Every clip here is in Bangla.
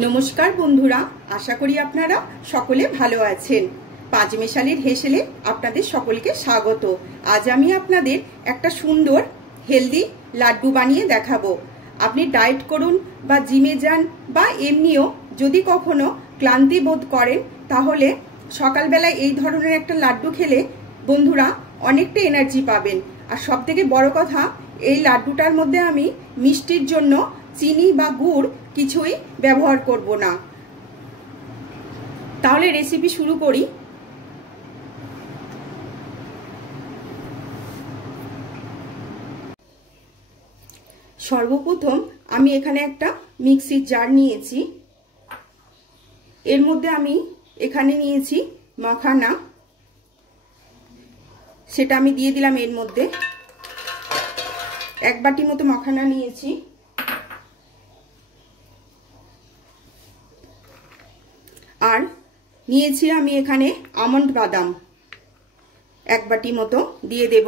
নমস্কার বন্ধুরা, আশা করি আপনারা সকলে ভালো আছেন। পাঁচমেশালির হেসেলে আপনাদের সকলকে স্বাগত। আজ আমি আপনাদের একটা সুন্দর হেলদি লাড্ডু বানিয়ে দেখাবো। আপনি ডায়েট করুন বা জিমে যান বা এমনিও যদি কখনো ক্লান্তি বোধ করেন, তাহলে সকালবেলায় এই ধরনের একটা লাড্ডু খেলে বন্ধুরা অনেকটা এনার্জি পাবেন। আর সবথেকে বড় কথা, এই লাড্ডুটার মধ্যে আমি মিষ্টির জন্য চিনি বা গুড় কিছুই ব্যবহার করব না। তাহলে রেসিপি শুরু করি। সর্বপ্রথম আমি এখানে একটা মিক্সির জার নিয়েছি। এর মধ্যে আমি এখানে নিয়েছি মাখানা, সেটা আমি দিয়ে দিলাম এর মধ্যে। এক বাটি মতো মাখানা নিয়েছি। আর নিয়েছি আমি এখানে আমন্ড বাদাম, এক বাটি মতো দিয়ে দেব।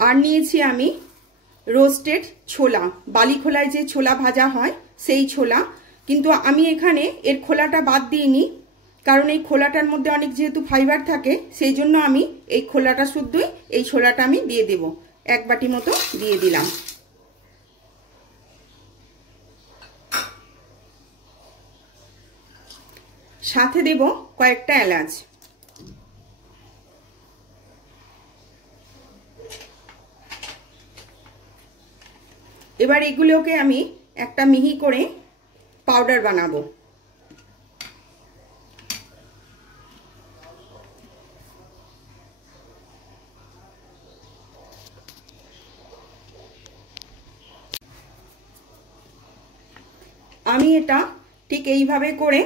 আর নিয়েছি আমি রোস্টেড ছোলা, বালি খোলায় যে ছোলা ভাজা হয় সেই ছোলা, কিন্তু আমি এখানে এর খোলাটা বাদ দিইনি, কারণ এই খোলাটার মধ্যে অনেক যেহেতু ফাইবার থাকে, সেই জন্য আমি এই খোলাটা শুদ্ধই এই ছোলাটা আমি দিয়ে দেব। এক বাটি মতো দিয়ে দিলাম। সাথে দেব কয়েকটা এলাচ। এবার এগুলোকে আমি একটা মিহি করে পাউডার বানাবো। আমি এটা ঠিক এইভাবে করে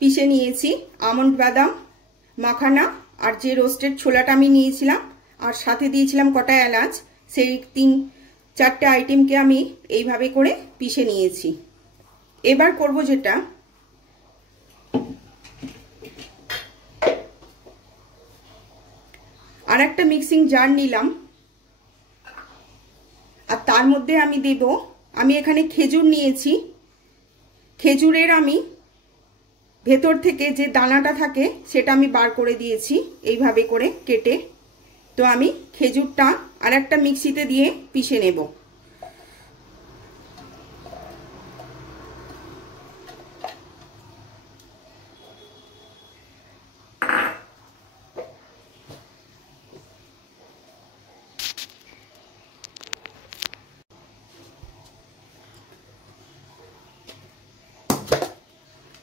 পিষে নিয়েছি। আমন্ড বাদাম, মাখানা আর যে রোস্টেড ছোলাটা আমি নিয়েছিলাম, আর সাথে দিয়েছিলাম কটা এলাচ, সেই 3-4টে আইটেমকে আমি এইভাবে করে পিষে নিয়েছি। এবার করব যেটা, আর একটা মিক্সিং জার নিলাম, আর তার মধ্যে আমি দেব, আমি এখানে খেজুর নিয়েছি। খেজুরের আমি ভেতর থেকে যে দানাটা থাকে সেটা আমি বার করে দিয়েছি এইভাবে করে কেটে। তো আমি খেজুরটা আর একটা মিক্সিতে দিয়ে পিষে নেব।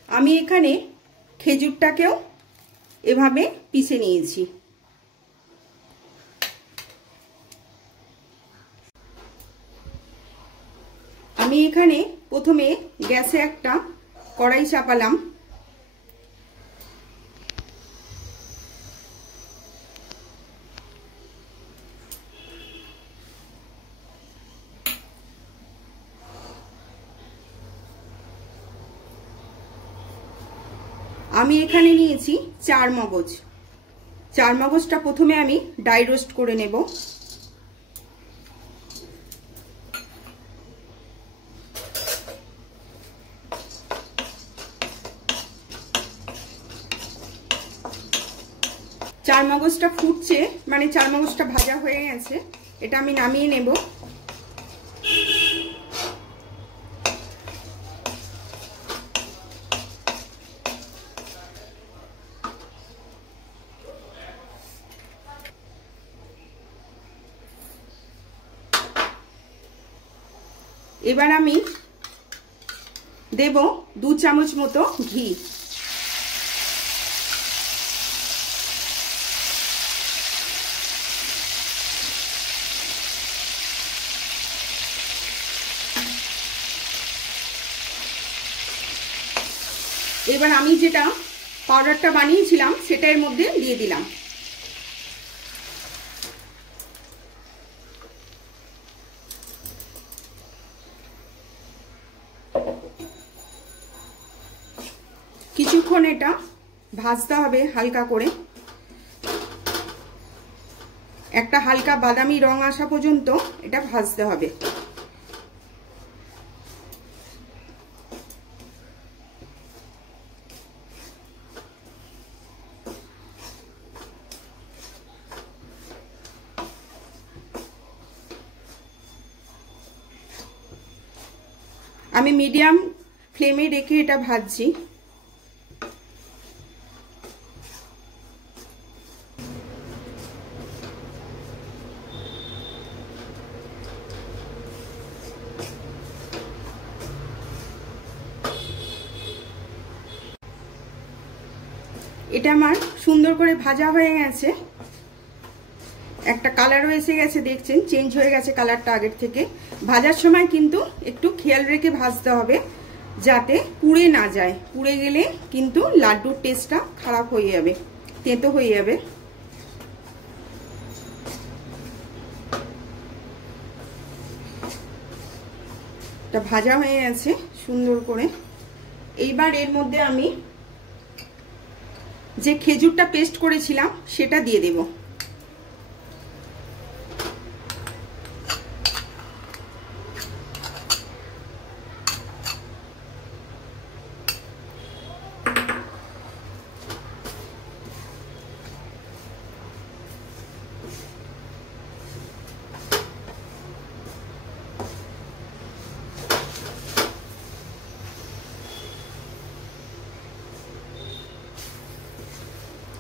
আমি এখানে খেজুরটাকেও এভাবে পিষে নিয়েছি। আমি এখানে প্রথমে গ্যাসে একটা কড়াই চাপালাম। আমি এখানে নিয়েছি চার মগজ। চার মগজটা প্রথমে আমি ড্রাই রোস্ট করে নেব। চার মগজটা ফুটছে, মানে চার মগজটা ভাজা হয়ে গেছে, এটা আমি নামিয়ে নেব। এবার আমি দেব 2 চামচ মতো ঘি। এবার আমি যেটা পাউডারটা বানিয়েছিলাম সেটা এর মধ্যে দিয়ে দিলাম। কিছুক্ষণ এটা ভাজতে হবে হালকা করে। একটা হালকা বাদামি রং আসা পর্যন্ত এটা ভাজতে হবে। আমি মিডিয়াম ফ্লেমে রেখে এটা ভাজছি। এটা আমার সুন্দর করে ভাজা হয়ে গেছে, একটা কালারও এসে গেছে, দেখছেন চেঞ্জ হয়ে গেছে কালারটা আগের থেকে। ভাজার সময় কিন্তু একটু খেয়াল রেখে ভাজতে হবে যাতে পুড়ে না যায়, পুড়ে গেলে কিন্তু লাড্ডুর টেস্টটা খারাপ হয়ে যাবে, তেতো হয়ে যাবে। এটা ভাজা হয়ে গেছে সুন্দর করে। এইবার এর মধ্যে আমি যে খেজুরটা পেস্ট করেছিলাম সেটা দিয়ে দেব।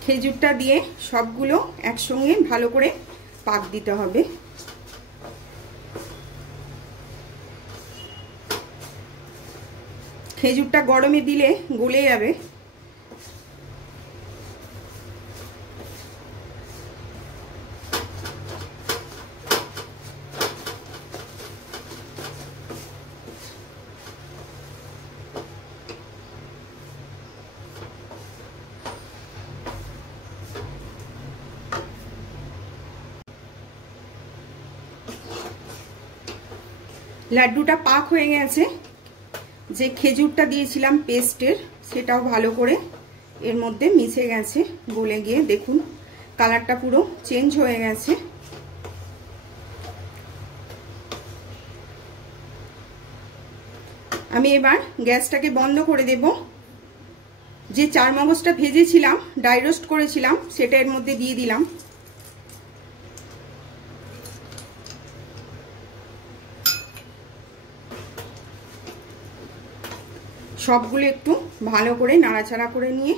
খেজুরটা দিয়ে সবগুলো একসঙ্গে ভালো করে পাক দিতে হবে। খেজুরটা গরমে দিলে গলে যাবে। লাড্ডুটা পাক হয়ে গেছে। যে খেজুরটা দিয়েছিলাম পেস্টের সেটাও ভালো করে এর মধ্যে মিশে গেছে, গলে গিয়ে দেখুন কালারটা পুরো চেঞ্জ হয়ে গেছে। আমি এবার গ্যাসটাকে বন্ধ করে দেব। যে চারমগজটা ভেজেছিলাম, ড্রাই রোস্ট করেছিলাম, সেটা এর মধ্যে দিয়ে দিলাম। সবগুলো একটু ভালো করে নাড়াচাড়া করে নিয়ে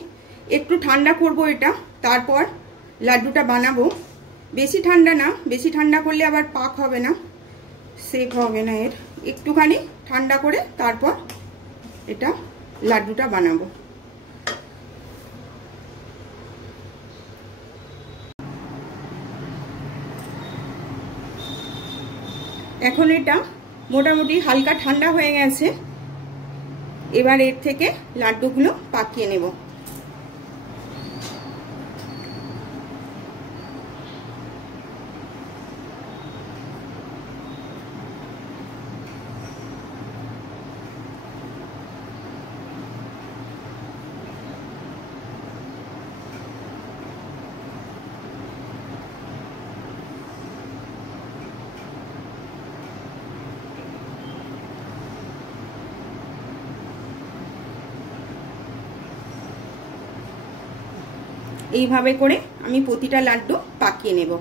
একটু ঠান্ডা করব এটা, তারপর লাড্ডুটা বানাবো। বেশি ঠান্ডা না, বেশি ঠান্ডা করলে আবার পাক হবে না, সেক হবে না। এর একটুখানি ঠান্ডা করে তারপর এটা লাড্ডুটা বানাবো। এখন এটা মোটামুটি হালকা ঠান্ডা হয়ে গেছে। এবার এর থেকে লাড্ডুগুলো পাকিয়ে নেব। এইভাবে করে আমি প্রতিটা লাড্ডু পাকিয়ে নেব।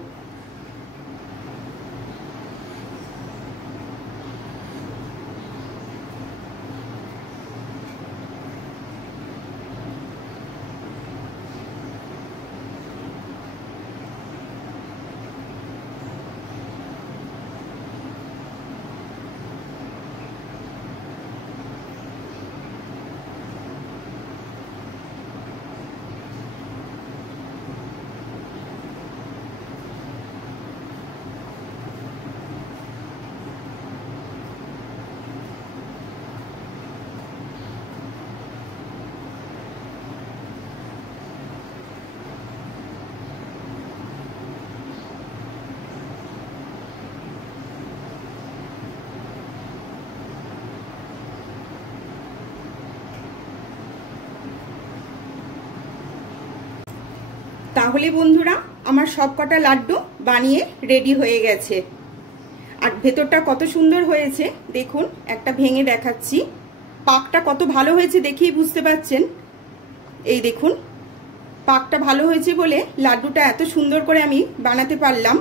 তাহলে বন্ধুরা আমার সবকটা লাড্ডু বানিয়ে রেডি হয়ে গেছে। আর ভেতরটা কত সুন্দর হয়েছে দেখুন, একটা ভেঙে দেখাচ্ছি। পাকটা কত ভালো হয়েছে দেখেই বুঝতে পারছেন। এই দেখুন, পাকটা ভালো হয়েছে বলে লাড্ডুটা এত সুন্দর করে আমি বানাতে পারলাম।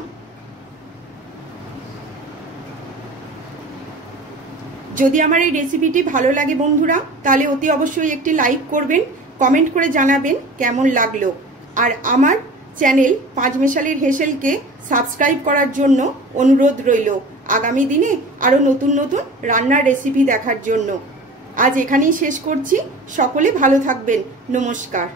যদি আমার এই রেসিপিটি ভালো লাগে বন্ধুরা, তাহলে অতি অবশ্যই একটি লাইক করবেন, কমেন্ট করে জানাবেন কেমন লাগলো। আর আমার চ্যানেল পাঁচমেশালির হেসেলকে সাবস্ক্রাইব করার জন্য অনুরোধ রইল, আগামী দিনে আরও নতুন নতুন রান্নার রেসিপি দেখার জন্য। আজ এখানেই শেষ করছি। সকলে ভালো থাকবেন। নমস্কার।